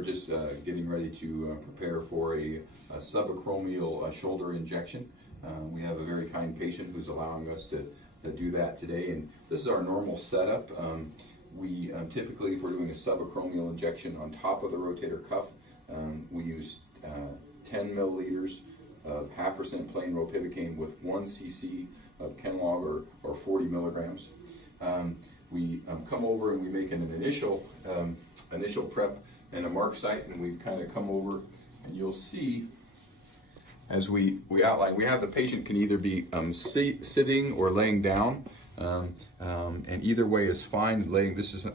we're just getting ready to prepare for a subacromial shoulder injection. We have a very kind patient who's allowing us to do that today, and this is our normal setup. We typically, if we're doing a subacromial injection on top of the rotator cuff, we use 10 milliliters of 0.5% plain ropivacaine with 1 cc of Kenalog or 40 milligrams. We come over and we make an initial prep and a mark site, and we've kind of come over, and you'll see as we outline, we have the patient can either be sitting or laying down, and either way is fine.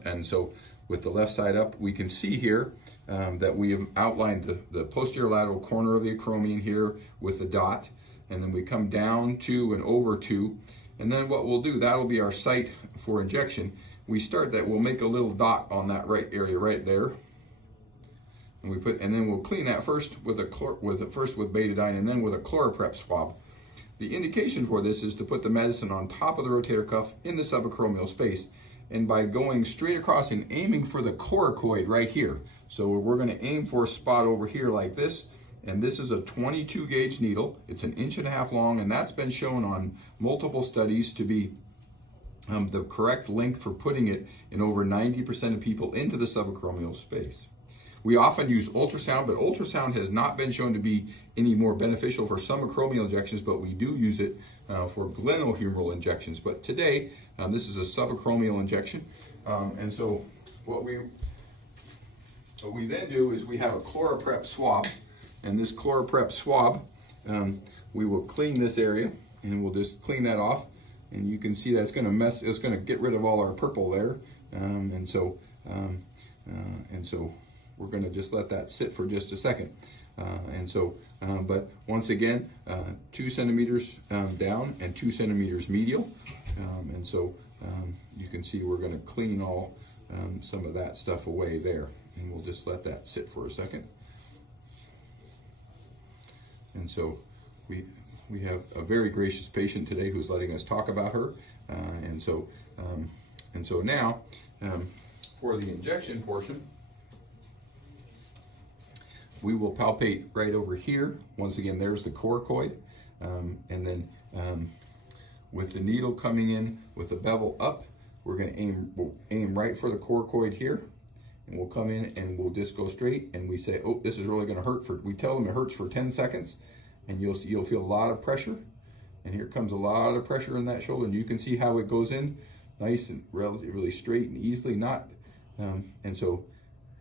And so with the left side up, we can see here that we have outlined the posterior lateral corner of the acromion here with the dot, and then we come down 2 and over 2, and then what we'll do, that'll be our site for injection. We start that, we'll make a little dot on that right area right there, and then we'll clean that first with betadine and then with a ChloraPrep swab. The indication for this is to put the medicine on top of the rotator cuff in the subacromial space, and by going straight across and aiming for the coracoid right here. So we're going to aim for a spot over here like this, and this is a 22 gauge needle. It's 1.5 inches long, and that's been shown on multiple studies to be the correct length for putting it in over 90% of people into the subacromial space. We often use ultrasound, but ultrasound has not been shown to be any more beneficial for subacromial injections, but we do use it for glenohumeral injections. But today, this is a subacromial injection. And so what we then do is we have a ChloraPrep swab, and this ChloraPrep swab, we will clean this area, and we'll just clean that off. And you can see that it's going to get rid of all our purple there. And so we're going to just let that sit for just a second. But once again, 2 centimeters down and 2 centimeters medial. You can see we're going to clean all some of that stuff away there. And we'll just let that sit for a second. And so we have a very gracious patient today who's letting us talk about her. And so now for the injection portion, we will palpate right over here. Once again, there's the coracoid. And then with the needle coming in with the bevel up, we'll aim right for the coracoid here. And we'll come in and we'll just go straight, and we say, oh, this is really gonna hurt we tell them it hurts for 10 seconds, and you'll feel a lot of pressure. And here comes a lot of pressure in that shoulder, and you can see how it goes in nice and really straight and easily, and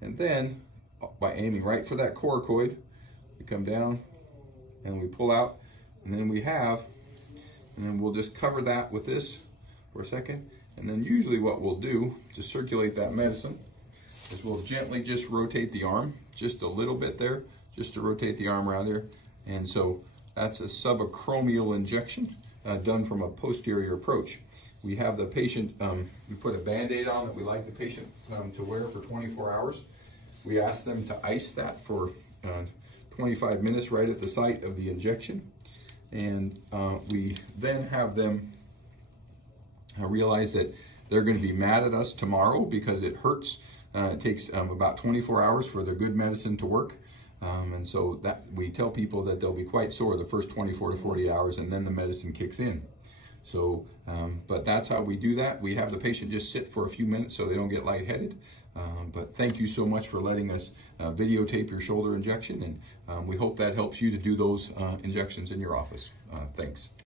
then by aiming right for that coracoid, we come down and we pull out, and then we'll just cover that with this for a second. And then usually what we'll do to circulate that medicine is we'll gently just rotate the arm, just a little bit there, just to rotate the arm around there. And so that's a subacromial injection done from a posterior approach. We have the patient, we put a Band-Aid on that we like the patient to wear for 24 hours. We ask them to ice that for 25 minutes right at the site of the injection. And we then have them realize that they're going to be mad at us tomorrow because it hurts. It takes about 24 hours for the good medicine to work. And so that we tell people that they'll be quite sore the first 24 to 40 hours, and then the medicine kicks in. So, but that's how we do that. We have the patient just sit for a few minutes so they don't get lightheaded. But thank you so much for letting us videotape your shoulder injection, and we hope that helps you to do those injections in your office. Thanks.